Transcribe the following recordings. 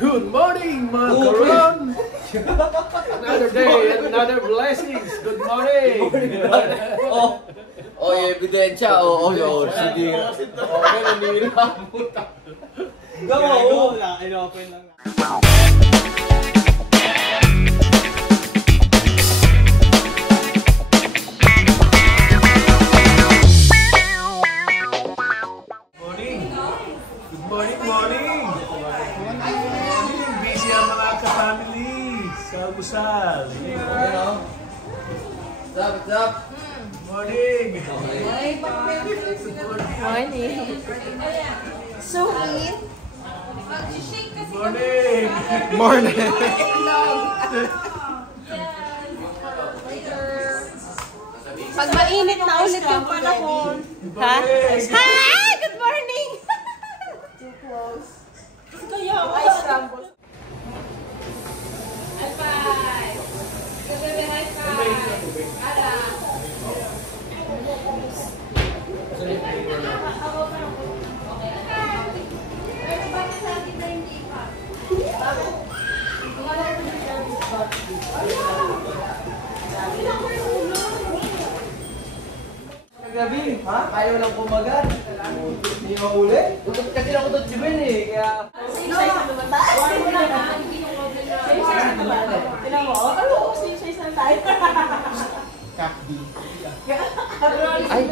Good morning, mga karon! Another day, another blessings. Good morning! Oh, ebidensya. Sige. Nanira. Gawa, I-open lang. Morning! Busy ang mga ka-family sa Almusal. What's up? Morning! Morning. Sweet. Morning! Morning. Pag mainit na ulit yung panahon. Ha? Hi! Good morning! Too close. Kaya ang ice crumble. High five! Gabi, high five! Ara! Pero bakit sa akin na hindi pa? Gabi, ha? Ayaw lang kumagat. Hindi mahuli. Kasi lang ko ito Jibin eh. Kaya... Same-size na naman tayo. Same-size na naman tayo. Tinan mo, ano ko same-size na tayo? Cap D. Ay!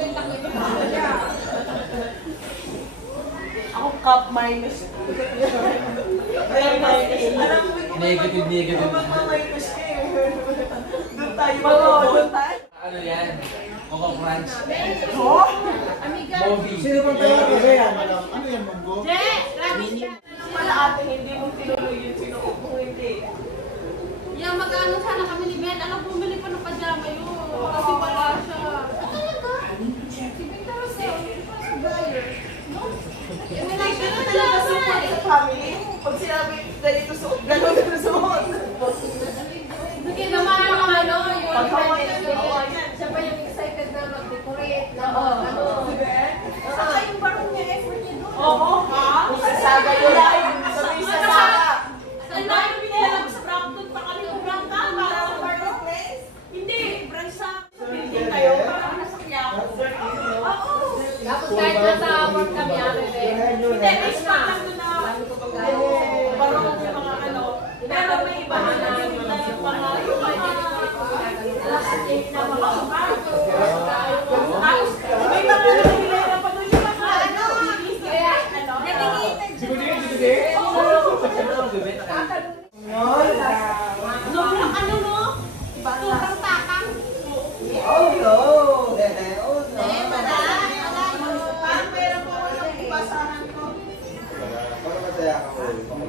Ako cup minus. Negative. Minus ka eh. Doon tayo mag-doon tayo. Ano yan? Coco Crunch. Oh? Movie. Sino bang talaga ba yan? Ano yan, Munggo? Pala ate, hindi mong tinuloy yun. Sino kung hindi? Yung mag-ano sana kami ni Ben, alam bumili pa ng pajama yun. Kasi wala siya. Si Victor Rosel, si Bayer. Ganun talaga support sa family. Pag sinabi ganito suot, ganun suot. Hindi naman ang ano, yung Pagkawalan. siya pa yung excited na mag-decorate. Saka yung barong niya, effort niya doon. Oo, ha? Sasaga yun. Sabi sasaga. Ang dami pinila sa Brampton pa kami ng Brampton. Para sa barong place? Hindi, branch sa Building kayo, parang nasa Quiapo. Oo. Tapos kahit nasa work kami, ano eh. Hindi, may spot lang doon na. Barong yung mga ano. Pero may iba na yung mga may mga nahihira pa doon yung mga ano. Sobrang ano no? Sobrang takang. Oh no! Parang meron po ako yung basahan ko. Parang masaya ka mo.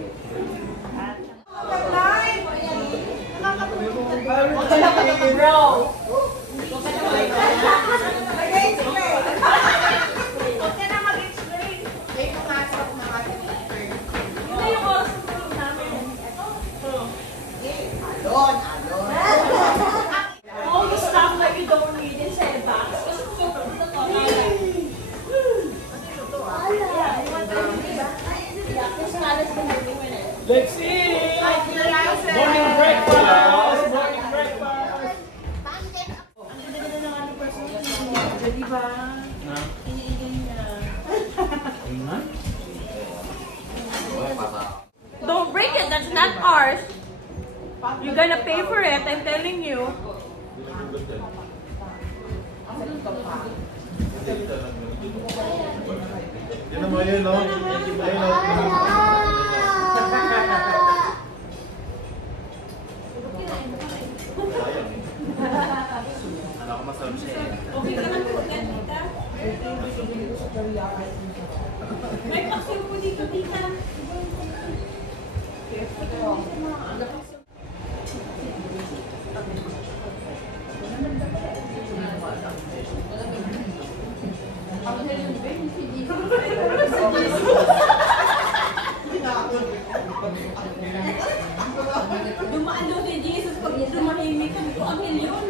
Bro! All the stuff that you don't need inside the box. Let's eat! Morning breakfast! Morning breakfast! Di ba? Iniigay niya. Don't break it. That's not ours. You're gonna pay for it. I'm telling you. Yan naman yun, no? Ayun, no? Okay ka lang po, tita? May paksiw po dito, tita. Dumaan daw si Jesus pag dumahimik kami ko ang milyon.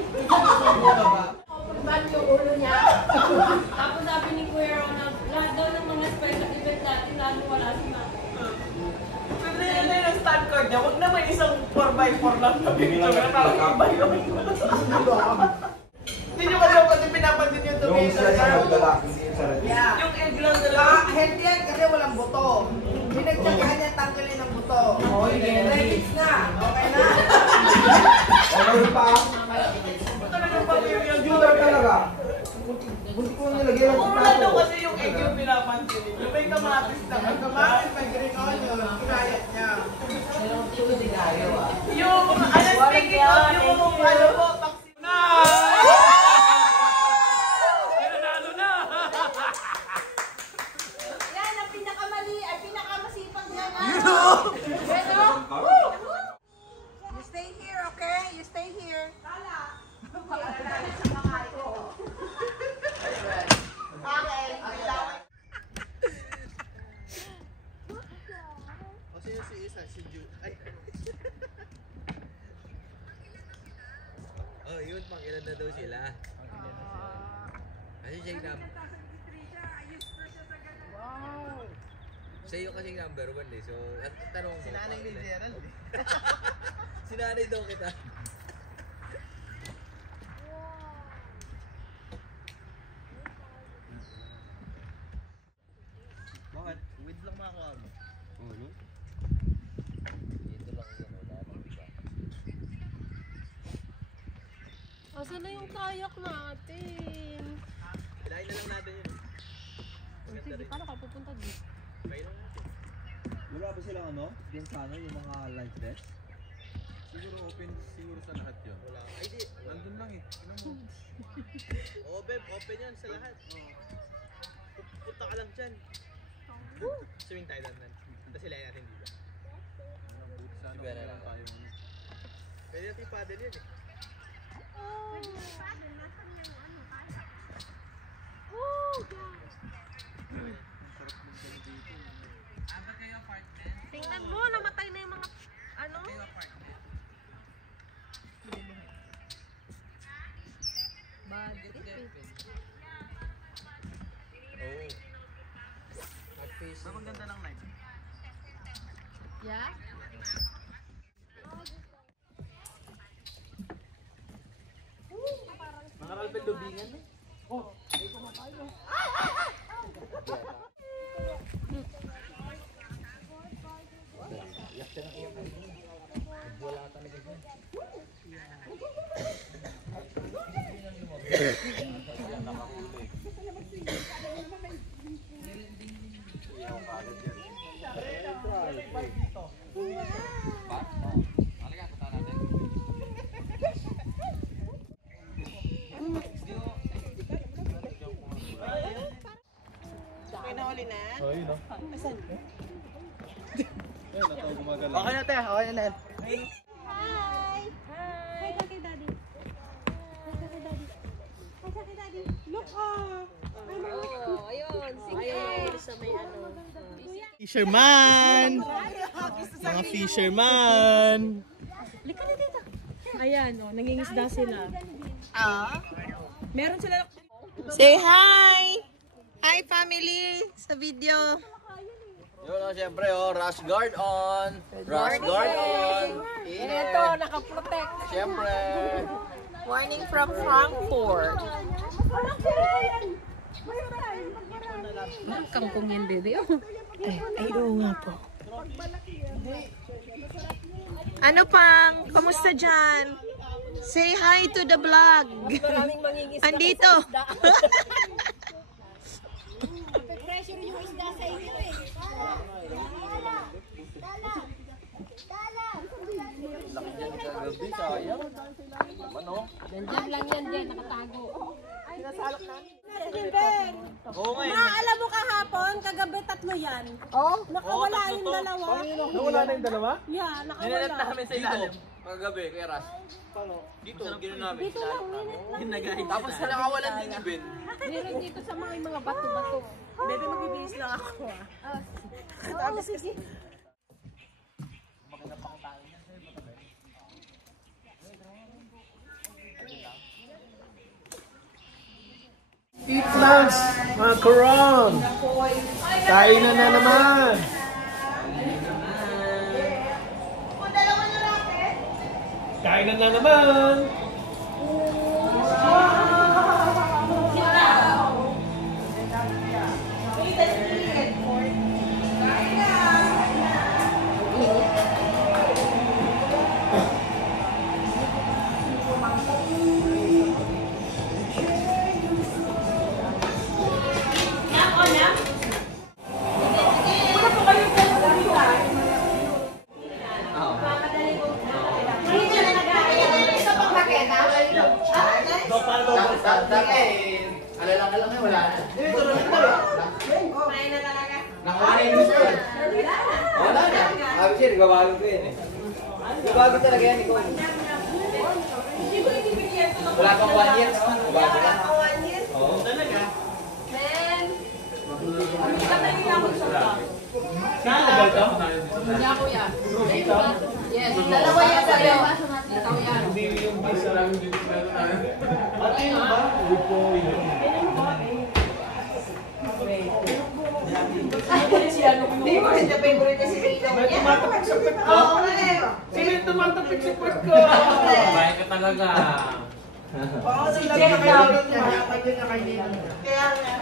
Ba't yung ulo niya? Tapos sabi ni Kuya Ronald, lahat daw ng mga special event natin, lalo wala si Mama. niya, huwag na may isang 4x4 lang na picture na parang iba yun. Hindi nyo kasi kasi pinapansin yung tomato, sir. Yung egg lang nila. Healthy yan kasi walang buto. Pinagtsagahan niya tanggalin ng buto. Remix na. Okay na. Ito talagang pag-iwi yung Sugar talaga. Buti ko nilagyan ng Puro lang daw kasi yung egg yung pinapansin ninyo. May kamatis na. Ang kamatis, may green onion. Kinayat niya. Yung, speaking of yung ano po, Na! Nanalo na! Yan, ang pinakamali, ay pinakamasipag niya nga. You stay here, okay? You stay here. Oh, yun, pangilan na daw sila. Kasi siya yung siya yung kasing number 1 eh. So, at tanong mo. Sinanay ni Gerald eh. Sinanay daw kita. Bakit? Wait lang makakuha mo. Ano? Dito lang yun. Wala nang iba. Asan na yung kayak natin? Hilahin na lang natin yun. Sige, paano ka pupunta dito? Mayroon natin. Wala ba silang ano? Diyan sa ano, yung mga live desk? Siguro open siguro sa lahat yun. Wala. Ay di. Nandun lang eh. Ano mo? Open yan sa lahat. Punta ka lang dyan. Swimming tayo lang nan. Tapos hilahin natin dito. Sana Siguro wala lang. tayo. Pwede natin paddle yun eh. Tingnan mo, namatay na yung mga ano? Bad trip eh. Oo. Hard-face. Ang ganda ng night. Yeah? Mga kalpel lubingan eh. Pinahuli na. Oh, yun oh. Asan? Ayun, nataw gumagalaw. Okay na te, okay na yan. Hi! Hi ka kay daddy. Hi ka kay daddy. Hi ka kay daddy. Look oh! Ayun, sige. Sa may ano. Fisherman! Mga fisherman! Lika na dito. Ayan, oh, nangingisda sila. Meron sila. Say hi! Hi family! Sa video. Yun o, syempre o. Rush guard on. Rush guard on. Ito, nakaprotect. Syempre. Warning from Frankfurt. Kangkong yan, baby. Ay, oo nga po. Ano pang? Kamusta dyan? Say hi to the vlog. Andito. Pressure yung isda sa inyo eh. Nandiyan lang yan dyan, nakatago. Oo nga Ma, alam mo kahapon, kagabi 3 yan. Oh? Nakawala yung dalawa. Nawala na yung dalawa? Yeah, nakawala. Nilalat namin sa ilalim. Kagabi, kay Ras. Dito, gano'n namin. Dito lang, minute lang. Tapos sa nakawalan din ni Ben. Meron dito sa mga bato-bato. Bebe, magbibihis lang ako ah. Oo, sige. Eat lunch, mga karon! Kain na naman! Kainan na naman! Alang-alang eh, wala na. Nakakuha na yung gusto. Wala na. Sabi siya, nagbabago ko yun eh. Nagbabago talaga yan, ikaw. Wala pang 1 year naman. Nagbabago na. Oo. Talaga. Saan na ba ito? Kuya, kuya. Yes, dalawa yan sa'yo. Ikaw yan. Hindi yung isa lang yung meron na. At yun ba? Hindi mo rin na favorite si Rita. May tumatapik sa pet ko. Sino yung tumatapik sa pet ko? Bahay ka talaga. Si Jay daw. Kaya nga.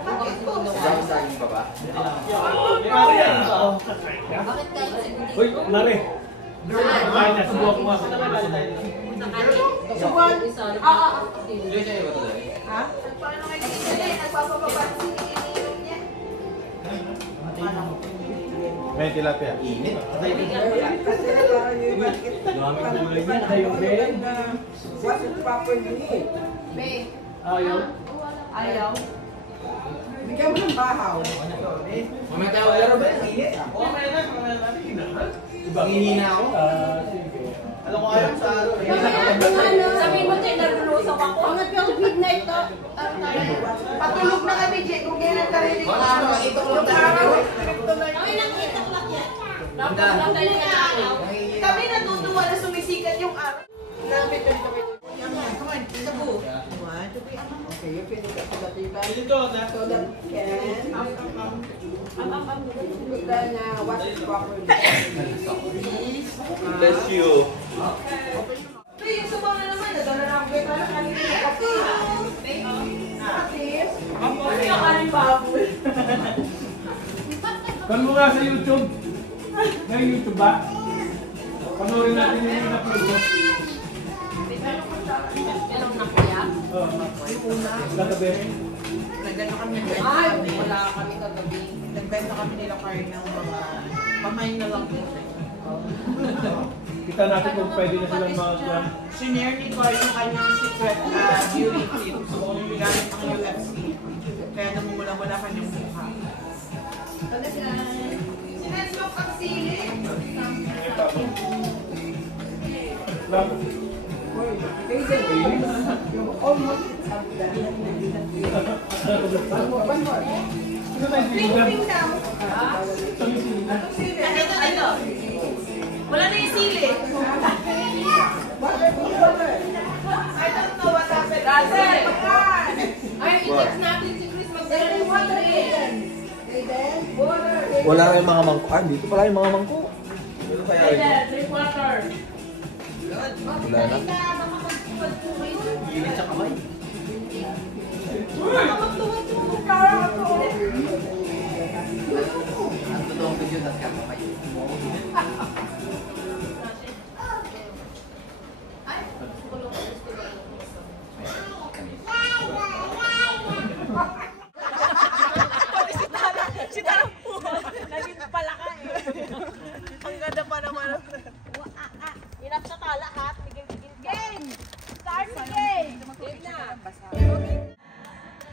Bakit po? Saging pa ba? Maria! Bakit kayo sa Uy, Mari! Kumain na, subukan mo. Subuan. Hindi siya iba tuloy. Ha? Paano kayo nagpapababa si iniinom niya? May tilapia. Init. What's the proper name? Be. Ayaw. Ayaw. Bigyan mo ng bahaw. Mamaya tayo laro ba? Init. Oo, may na. Ibang hinina ako. Alam ko ayaw sa araw. Sabihin mo, Jay, narulusaw ako. Ang yung midnight to. Patulog na kami, Jay. Kung kailan ka rin. Wala na, itok lang Yung tayo. araw. Ay, nakita ko lang yan. Tapos lang tayo ng araw. Kami natutuwa na sumisikat yung araw. Lapit ka dito. Come on, sabu. Okay, you finish up the table. Dito, na. So that can then what's the proper name? Bless you. Hey, yung sabaw na naman, nadala na ako kayo para kanina yung kape. Atis. Ano yung kanin baboy? Kan mo nga sa YouTube. May YouTube ba? Panoorin natin yung in-upload ko. Meron na kuya. Kagabi. Nagano kami ng Ay, wala kami kagabi. Nagbenta kami nila kayo ng mga pamain na lang po. Kita natin kung pwede na silang mga... Senior ni Coy yung kanyang secret beauty tips. Gamit ang UFC. Kaya namumula-mula kanyang mukha. Sinesmoke ang sili. Ping-ping daw. Ito. Wala na yung sili. I don't know what happened. Ay, i-text natin si Chris magdala ng sili. Wala kayong mga mangko. Ah, dito pala yung mga mangko. Drink water. Wala na. Init sa kamay. Ang totoong video tas kapapay. Si Tara po. Naging palaka eh. Ang ganda pa naman. Hirap sa tala ha. Game! Start the game! Game na.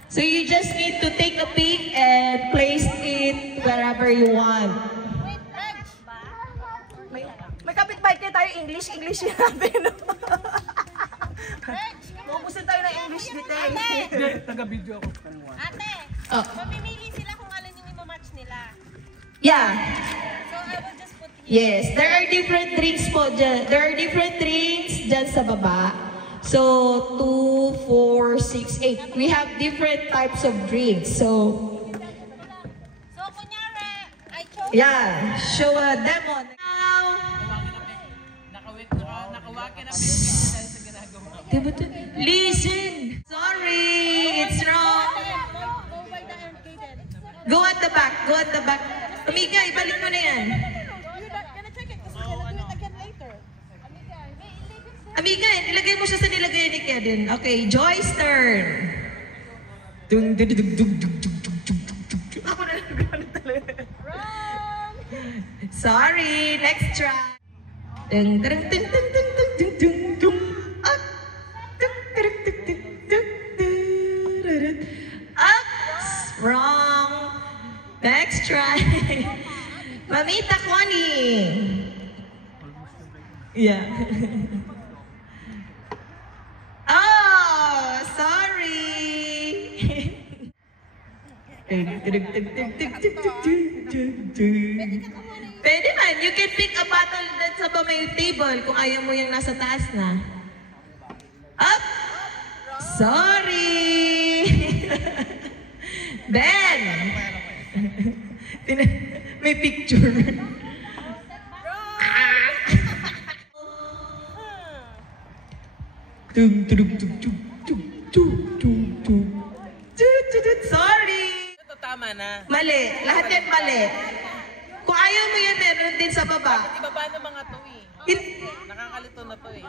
So you just need to take a pic and place it wherever you want. May kapitbahay kayo tayo English yun natin. Mabusin tayo ng English detail. Taga-video ako. Ate, mamimili sila kung alin yung imamatch nila. Yeah. So I will just put here. Yes, there are different drinks po dyan. There are different drinks dyan sa baba. So, 2, 4, 6, 8. We have different types of drinks. So, So kunyari, I chose yeah, show a demo. Now, Diba to? Listen! Sorry! It's wrong! Go by the end, Kaden. Go at the back. Go at the back. Amiga, ibalik mo na yan. You're not gonna check it kasi we're gonna do it again later. Amiga, ilagay mo siya sa nilagay ni Kevin. Okay, Joy's turn. Dung, dung, dung, dung, dung, dung, dung, dung, dung, dung. Ako na nagagalit talaga. Wrong! Sorry, next try. Dung, dung, dung, dung, dung, dung, dung, dung, dung. Ah, dung, dung, dung, dung, dung, dung, dung. Ah, wrong. Next try. Mamita Connie. Yeah. Oh, sorry. Pwede man, you can pick a bottle that's sa may table kung ayaw mo yung nasa taas na. Up! Sorry! Ben! May picture. Sorry! Ito tama na. Mali. Lahat yan mali. Kung ayaw mo yan, meron din sa baba. Ibaba ng mga to eh. Nakakalito na to eh.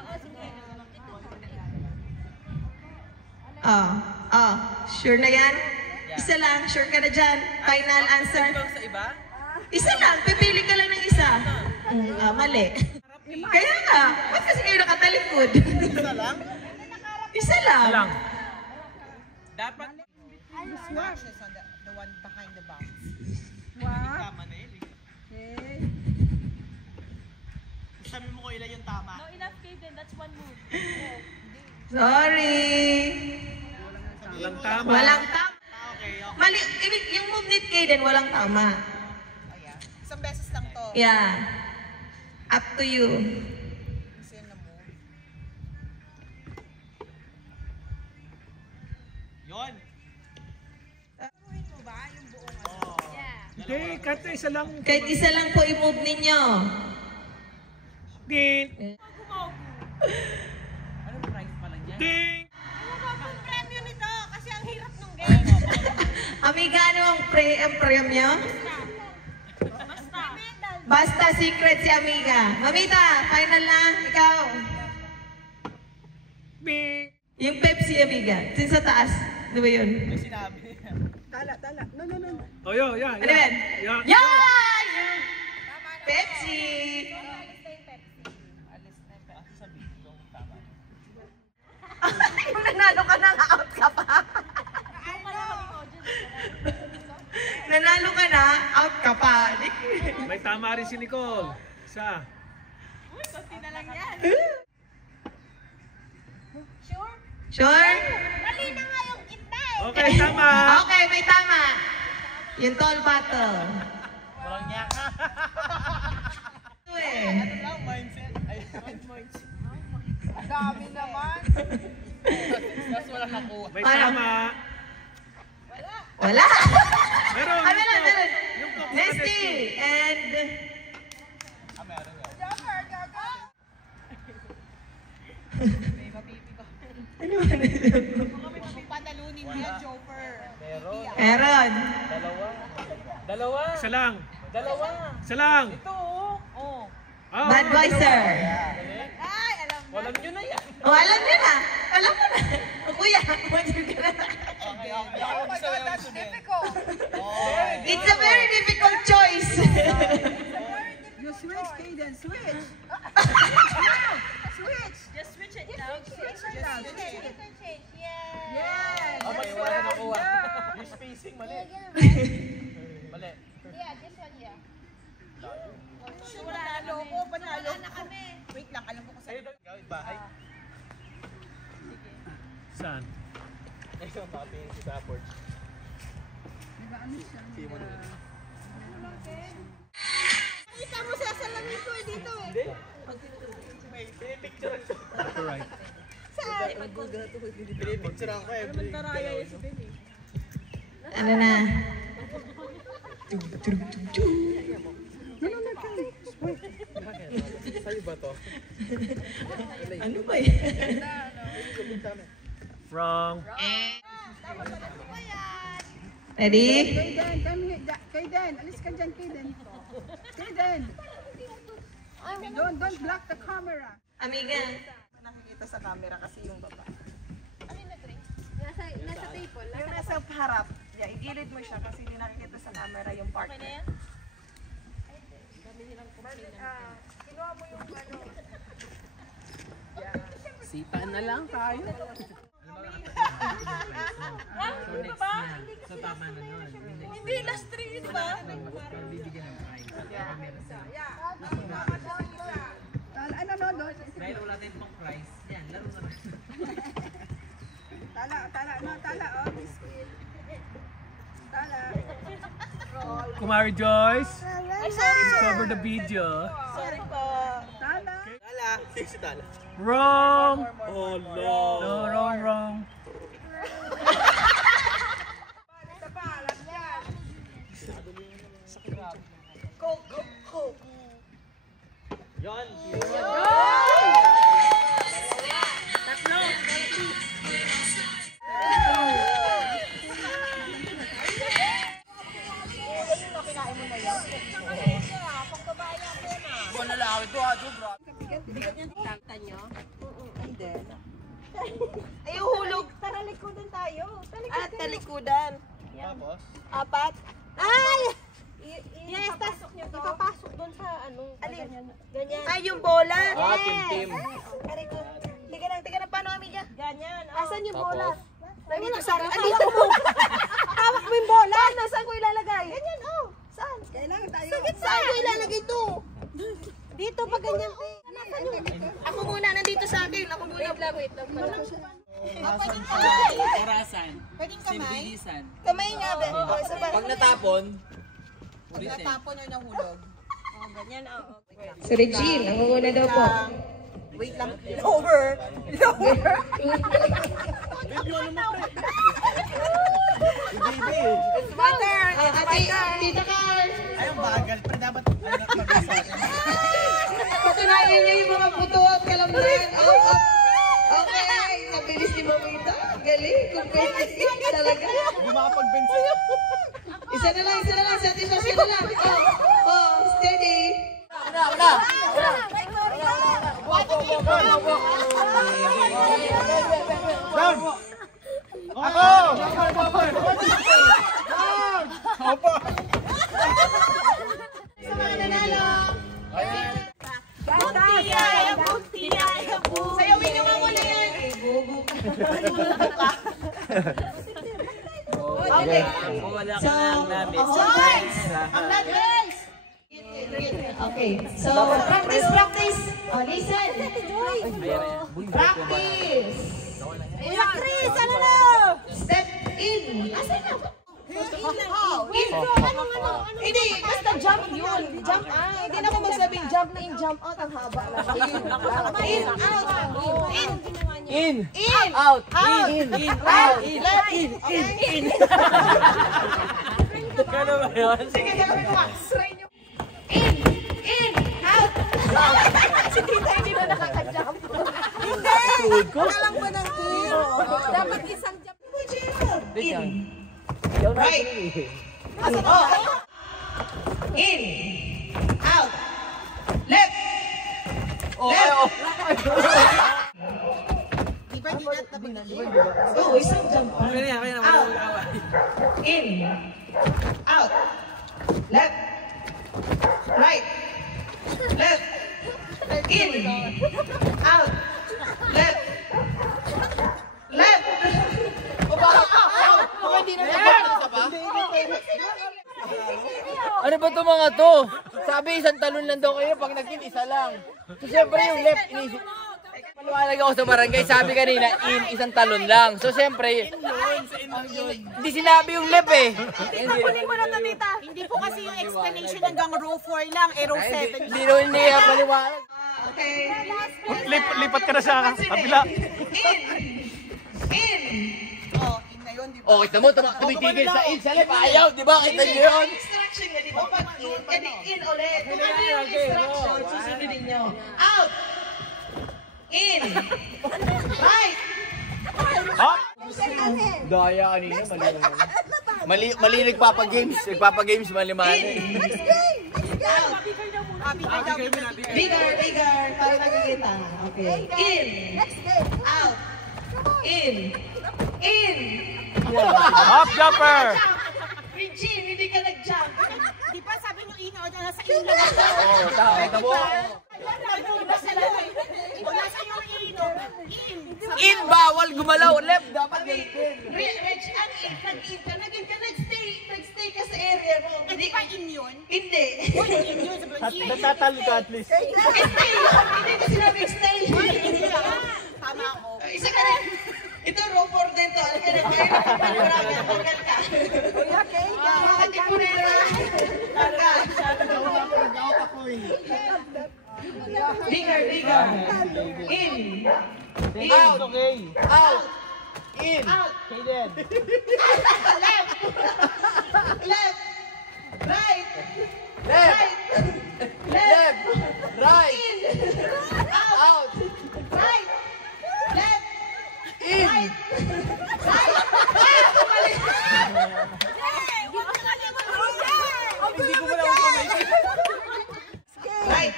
Sure na yan? Isa lang. Sure ka na dyan? Final answer? Sa iba? Isa lang. Pipili ka lang ng isa. Mali. Kaya nga. Ba't kasi kayo nakatalikod? Isa lang? Isa lang. Dapat Smash is on the one behind the box. tama na yun eh. Sabi mo ko ilan yung tama. No, enough, Kaden. That's one move. Sorry. Walang tama. Walang tama. Okay. Mali. Yung move ni Kaden, walang tama. Ayan. Isang beses lang to. Yeah. Up to you. Kasi yun na move. Yun. Turuin mo ba yung buong Hindi, kahit isa lang. Kahit isa lang po i-move ninyo. Ding! Anong price pala niya? Ding! Ano ba ang premyo nito? Kasi ang hirap ng game. Amiga, ano ang premyo? Basta. Basta secret si Amiga. Mamita, final na. Ikaw. Bing! Yung Pepsi, Amiga. Sin sa taas. Di ba yun? May sinabi. Tala. No. Oh, yan. Ano yan? Yan! Yan! Yung Pepsi! Yung nanalo ka na, out ka pa. Nanalo ka na, out ka pa. May tama rin si Nicole. Isa. Konti na lang yan. Sure? Sure? Mali na nga yung kita eh. Okay, tama. Okay, may tama. Yung tall bottle. Walang niya ka. Ano lang, mindset. Ay, mindset. Ang dami naman. Tapos walang nakuha. May tama. Wala. Meron. Meron. Yung coconut Nesty. And... Patalunin niya, Joker. Meron. Dalawa. Isa lang. Dalawa. Isa lang. Ito oh. Ah, Budweiser. Ay, alam mo. Walang nyo na yan. Oh, alam niyo na. Alam mo na. O kuya, mag-drink ka na. Okay. Oh my God, that's difficult. It's a very difficult choice. You switch, Kaden. Switch. Switch. Just switch it now. Switch it now. You can change. Yeah. Yes. Okay, wala na nakuha. Yung spacing, mali. Mali. Yeah, this one, yeah. Panalo na kami. Wait lang, alam ko kung sa'yo. Gawin ba? Ay. Saan? Ay, so papatingin si Support. Kita mo sa salamin ko dito eh. Hindi. May pinipicturean ko. Alright. Pinipicturean ko eh. Ano na? ba to? Ano ba yan? From... Ready? Kay Dan, alis ka dyan, kay Dan. Kay Dan. Don't block the camera. Amiga. Nakikita sa camera kasi yung baba. Nasa table. Yung nasa harap, yeah, igilid mo siya kasi hindi nakikita sa camera yung part. Okay na yan? Kinuha mo yung ano. Sipa na lang tayo. So tama na nun. Hindi, last 3 yun ba? Bibigyan ng prize. Ano, no? Dahil wala tayong pang prize, yan, laro na lang. Tala, oh. Tala. Kumari Joyce, Ay, sorry. cover the video. Sorry po. Tala. Tala! Si Tala. Wrong! Oh, No, wrong. Yon! Ay, uhulog. Tara, likudan tayo. Talikudan. Tapos? 4. Ay! Yes, ipapasok doon sa ano. Ganyan. Ay, yung bola. Tim. Tiga na, paano, amiga? Ganyan. Asan yung Tapos? bola? Nandito sa akin. Andito mo. Hawak mo yung bola. Saan ko ilalagay? Ganyan, oh. Saan? Kailangan tayo. Sa gitna. Saan ko ilalagay to? Dito, pag ganyan. Ako muna, nandito sa akin. Ako muna. Wait lang. Pwedeng kamay. Orasan. Pwedeng kamay. Simbilisan. Kamay nga, be. Pag natapon, Natapon o nahulog. Ganyan, oo. Si Regine, nangunguna daw po. Wait lang. Lower. It's water. Tita Carl! Ay, ang bagal. Pero dapat, Patunayan niyo yung mga buto at kalamnan. Okay, nabilis ni Mamita. Galing, competitive talaga. Gumakapag-bench. Isa na lang, satisfaction na lang. Steady. Ako! Opo! Sa mga nanalo. Buntiyay. Sayawin niyo nga muna yan. Okay. So, Ang lads. okay. So, practice. Oh, listen. Practice. Kuya Chris, ano na? Step in. Asan na? In. Hindi, basta jump yun. Jump, hindi na ko magsabing jump in, jump out. Ang haba lang. In, out. In. Out. In. Kano ba yun? Sige, gawin mo. Try nyo. In, out. Si Tita hindi na nakaka-jump. Hindi! Walang ba ng in? Dapat isang jump. In. Right. In. Out. Left. Left. Oh, isang jump. Out. In. Out. Left. Right. Left. In. Out. Left. Left. ano ba to mga to? Sabi isang talon lang daw kayo pag nag-in isa lang. So siyempre yung left inisip. Paliwanag ako sa barangay, sabi kanina isang talon lang. So siyempre, hindi sinabi yung left eh. Kunin mo na to, Tita. Hindi po kasi yung explanation hanggang row 4 lang, row 7. Hindi paliwanag. Okay. Lipat ka na sa kabila. In. Oh, kita mo, tumitigil sa in, sa left, ayaw, di ba? Kita niyo yun? Instruction nga, di ba? Pag in, in ulit. Kung ano yung instruction, susundin nyo. Out. Out. In. Right. Hop! Daya kanina, mali naman. Mali nagpapagames. Nagpapagames, mali-mali. Next game. Out. Bigger. Para nakikita. Okay. In. Next game. Out. In. Hop jumper! Regine, hindi ka nag-jump. Di ba sabi nyo ino, nasa ino lang ako. Oo, kita mo. Nasa yung ino. In, bawal gumalaw. Left, dapat ganito. Rich, ang in. Nag-in ka. Nag-stay ka sa area mo. Hindi pa in yun? Hindi. In yun, sabi in. Natatalo ka at least. Stay yun. Hindi ko sinabing stay. Tama ako. Isa ka rin. Ito, row 4 din to. Alam ka na, kaya nakapaluragan. Tagal ka. Kuya, kay ka. Ate ko rin na. Bigger. In. Out. Okay. Out. In. Out. Kaden. Left. Right. Left. Left. Right. In. Out. Right. Left. In. Hindi ko wala akong kamay. Right.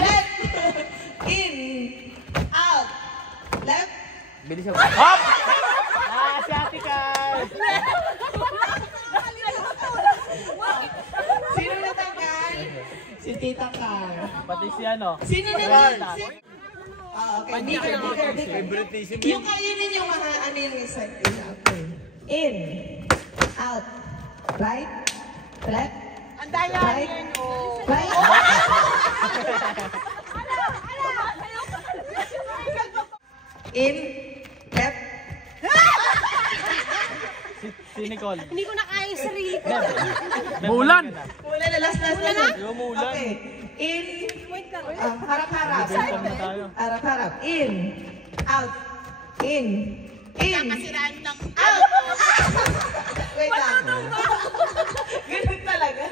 Left. In. Out. Left. Bilis ako. Hop! Si Ate Kai! Sino natanggal? Si Tita Car. Pati si ano? Sino natanggal? Okay. Bigger. Favoritism. Yung kayo ninyo ano yung isa. Okay. In. Out. Right. Left. Ang daya Right. yun. Right. In. Left. Si Nicole. Hindi ko na kaya yung sarili ko. Mulan! Mula na last. Yung Mulan. Okay. In. Harap-harap. Harap-harap. In. Out. In. Kakasiraan ng Out. Wait lang. Ganun talaga.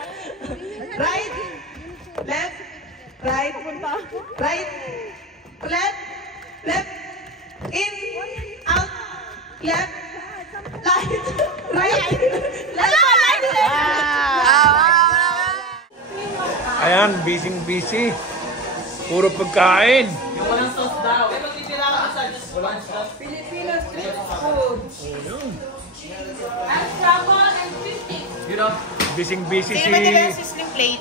Right. Left. Right. Right. Left. Left. In. Out. Left. Right. Ayan, busy. Puro pagkain. Yung walang sauce daw. Eh, magtitira ka sa just walang sauce. Pilipinas street food. As trouble and 50. You know, busy sizzling plate?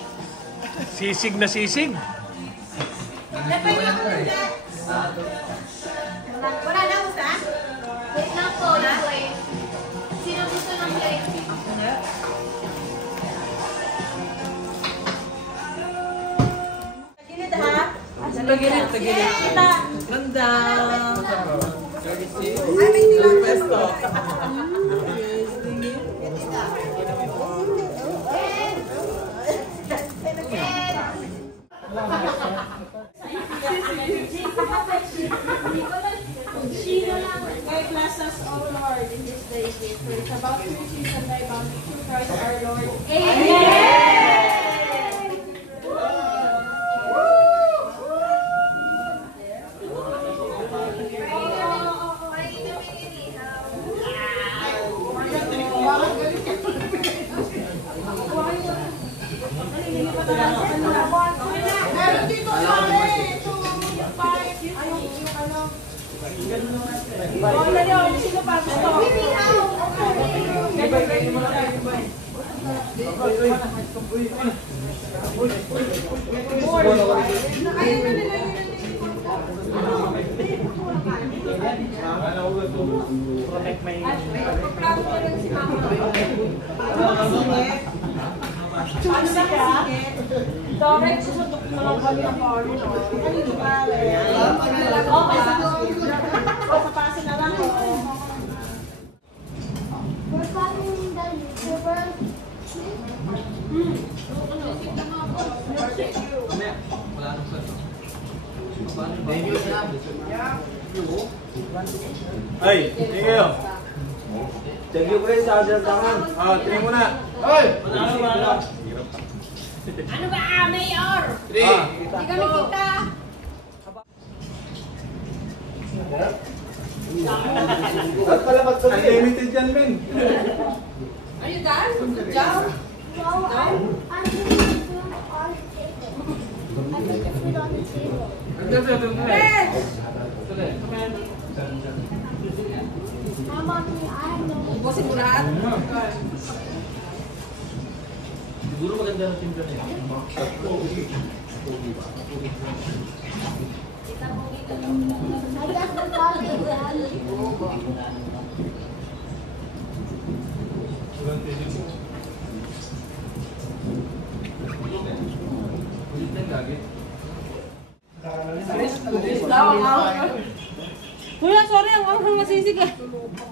sisig na sisig. Wala na usa? Wait lang po, yung plate. Sino gusto ng plate? Tagilid ha? Tagilid. Ganda. Ay, may tilapia. Kay bless us, O Lord, in this day gift. For it's about to receive from thy bounty through Christ our Lord. Amen! Meron dito sa akin. Ito, yung pipe, yung ano. Oh, yun. Sino pa gusto? Direct susundok mo lang ba yung party? Kanino ba? Okay. Kapasin na lang. We're following the river. Ay, hindi kayo. Thank you, Chris. Sa tangan. Ah, tingin mo na. Ay! Ano ba, Mayor? 3. Hindi kami kita. At pala ba't unlimited yan, men? Are you done? Good job. No, I'm doing food on the table. I'm putting food on the table. Mommy, I have no. Ubusin mo lahat. Siguro maganda ng timpla niya. I guess the dog is dead. Kuya, sorry, ang anghang nasisig eh.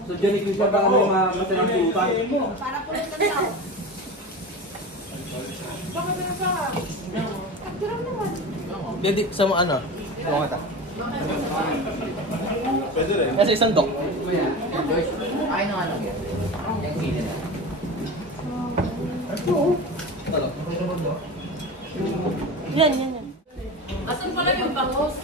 So, dyan ni Chris baka may masalang putan. Para pulit ng sao. Bakit na sa? Tirang naman. Hindi, sa mo ano? Buka kita. Pwede rin. Kasi isang dok. Ay, no, ano. Yung gilid na. Yan. Asan pala yung bangus?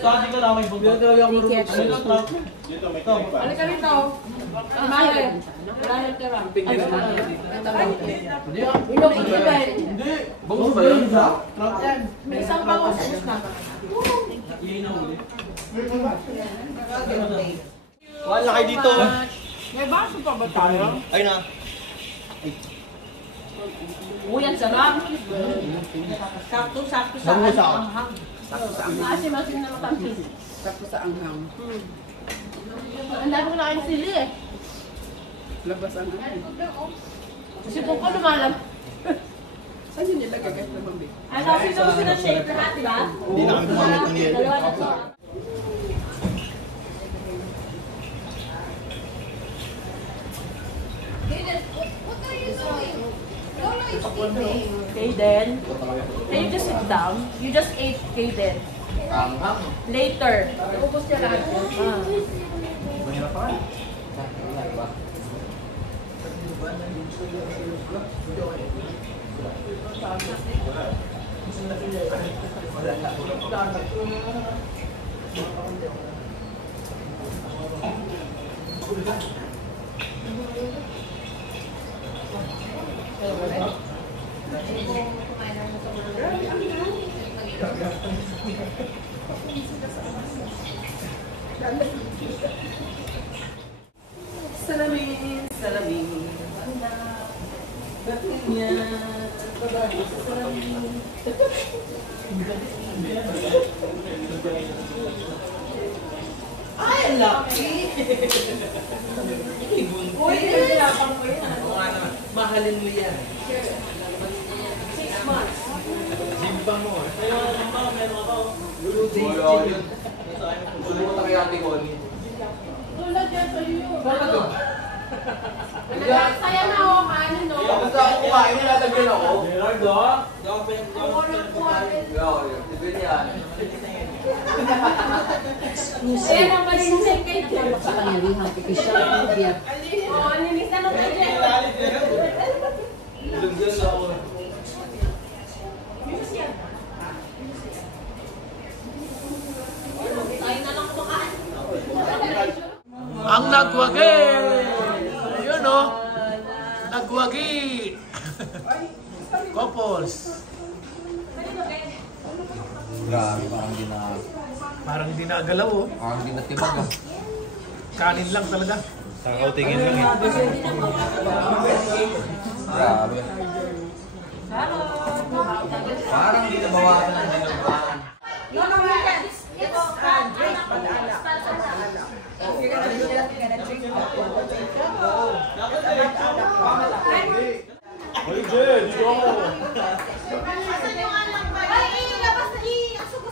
Saan ka lang may bugay? Dito, may tayo pa. Halika rito. Mahal. Wala yung tira. Ilong iba eh. Hindi. Bangus ba yun? May isang bangus. Ubus na. Wala kayo dito. May baso pa ba tayo? Ay na. Uy, ang sarap. Sakto sa anghang. Maasim-asim na matamis. Sakto sa anghang. Ang dami ko na kayong sili eh. Labas ang anghang. Kasi kung ko lumalam. Saan yun nilagay guys na mambi? Ano, sino sinashake lahat, di ba? Hindi na kami gumamit ng yelo. Dalawa na to. What are you doing? Lola is eating. Kaden, can you just sit down? You just ate Kaden. Later. Ubus niya lahat. Salamin. Bakit niya? Babae sa salamin. Ay, ang laki! Uy, pinapang ko yan. Mahalin mo yan. 6 months. Simba mo eh. Meron ako. Sulutan kay Ate Connie. Lola, dyan sa'yo yun. Saya na ako, kanin, no? Basta ako kumain, nilatagyan ako. Gerardo? Ang unang kuhanin. Sige yan. Ayan ang malinisip kay Jen. Kapangyarihang opisyal ng gobyerno. Oo, nilis na nung kay Jen. Ilugyan ako. Tayo na lang kumakain. Ang nagwagi! Ayun o. Nagwagi! Couples. Grabe, parang di nagalaw oh. Parang di natibag oh. Kanin lang talaga. Takautingin lang eh. Grabe. Parang di nabawasan ng dinagbahan. No, you can. It's Drink, pag-alak. Hoy, Jay, dito ako. Asan yung anak ba? Ay, labas na asok-asok mo.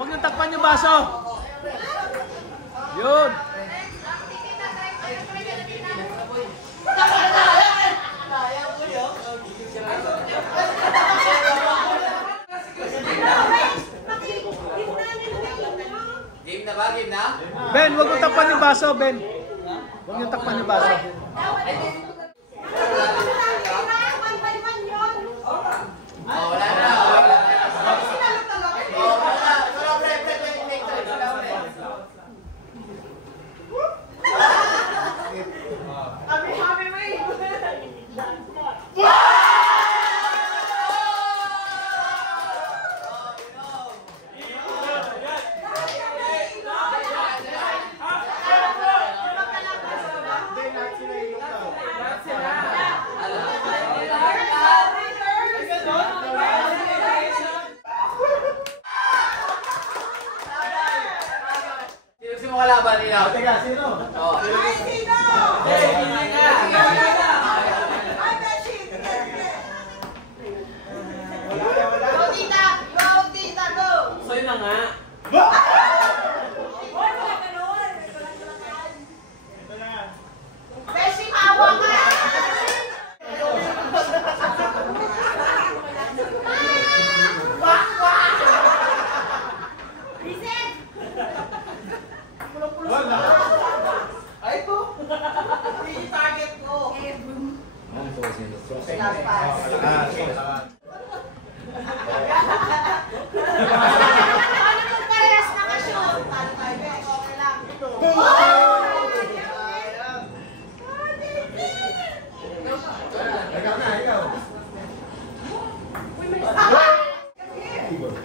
Huwag nang takpan yung baso. Yun. Ben, wag mo takpan yung baso, Ben. Wag niyo takpan yung baso. Wala na. Sino kalaban nila? Teka, sino? Ay, sino? Go, tita! Go, tita! Go! So yun na nga. Beshi, awa ka! Ay po! I-target ko! Paano kung parehas nakashoot? Paano tayo, Besh? Okay lang.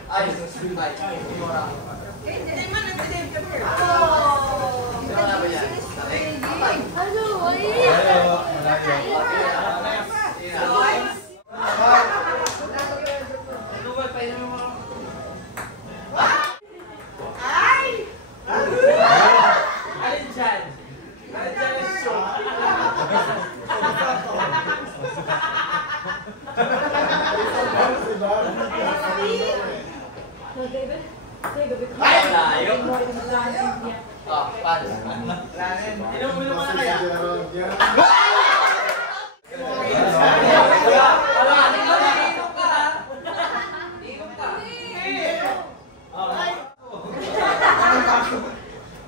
Ay, sino kalaban yan? Alin dyan? Alin dyan ang show? Ay, layo. Oh, pass. Inom mo naman kaya?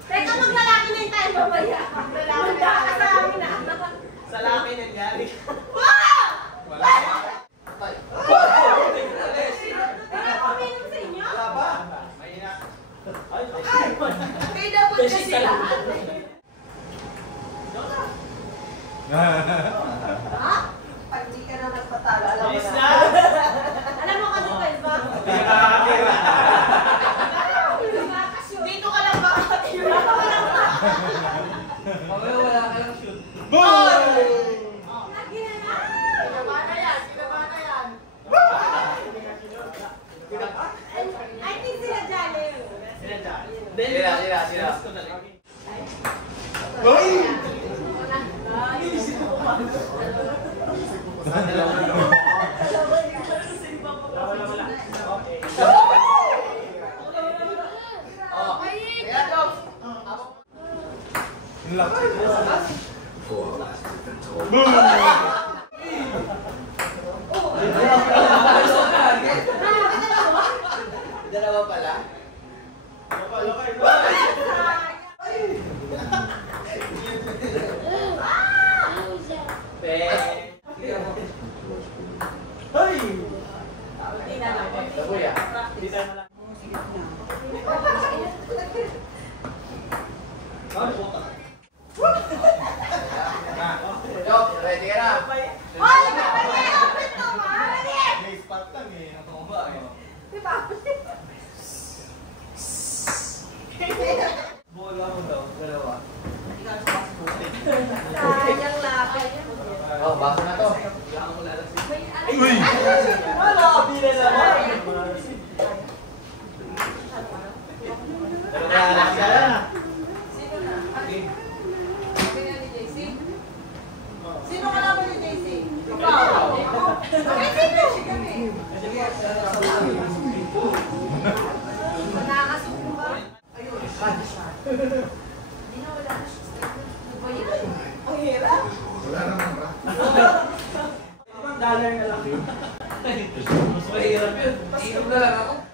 Teka, maglalaki na yung tayo babaya. Maglalaki na. Sa laki nangyari. Teka, kuminom sa inyo? Mahina. Kaya dapat kasi lahat. Ha? Pag di ka na nagpatalo, alam mo Please na. na! Alam mo kasi ba? Hindi ka nakakatira. Dito ka lang ba? Dito ka lang ba? Mamaya wala ka lang shoot. Lagi na na. Ginawa na yan. Ginawa na yan. I think sila dyan eh. Sila dyan. Sila. Gusto na lang. Dalawa pala? Kuya. Jok, ready ka na? Hoy, kapag-i-open to, ma! Diba? Bola mo daw, dalawa. Sayang lapit. Oh, basa na to. Wala, bila naman. Sino ka naman ni JC? Ikaw. Ay, sino? Nakakasuko ba? Ang hirap. $1 na lang yun. Mas mahirap yun. Inom na lang ako.